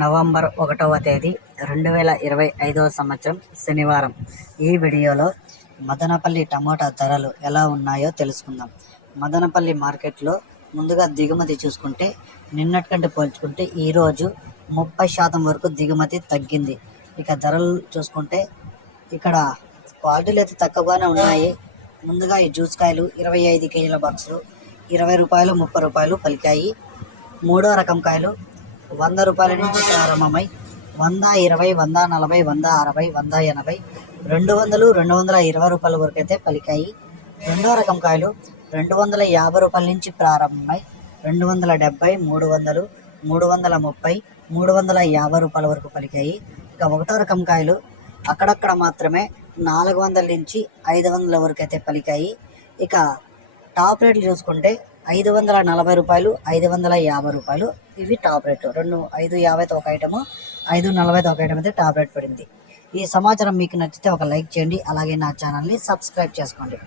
November 1వ తేదీ 2025 సంవత్సరం శనివారం. ఈ వీడియోలో మదనపల్లి టమోటా ధరలు ఎలా ఉన్నాయో తెలుసుకుందాం. మదనపల్లి మార్కెట్లో ముందుగా దిగుమతి చూసుకుంటే నిన్నటి కంటే పోల్చుకుంటే ఈరోజు 30% వరకు దిగుమతి తగ్గింది. ఇక ధరలు చూసుకుంటే ఇక్కడ క్వాలిటీలు అయితే తక్కువగానే ఉన్నాయి. ముందుగా ఈ జ్యూస్ కాయలు 25 కేజీల బాక్సులు 20 రూపాయలు 30 రూపాయలు పలికాయి. మూడో రకం కాయలు 100 రూపాయల నుంచి ప్రారంభమై 120, 140, 160, 180, 200, 220 రూపాయల వరకు అయితే పలికాయి. రెండో రకం కాయలు 250 రూపాయల నుంచి ప్రారంభమై 270, 300, 330, 350 రూపాయల వరకు పలికాయి. ఇక ఒకటో రకం కాయలు అక్కడక్కడ మాత్రమే 400 నుంచి 500 వరకు అయితే పలికాయి. ఇక టాప్ రేట్లు చూసుకుంటే 540 రూపాయలు, 550 రూపాయలు ఇవి టాప్ రేట్లు. 550 ఒక ఐటము, 540 ఒక ఐటమ్ అయితే టాప్ రేట్ పడింది. ఈ సమాచారం మీకు నచ్చితే ఒక లైక్ చేయండి, అలాగే నా ఛానల్ని సబ్స్క్రైబ్ చేసుకోండి.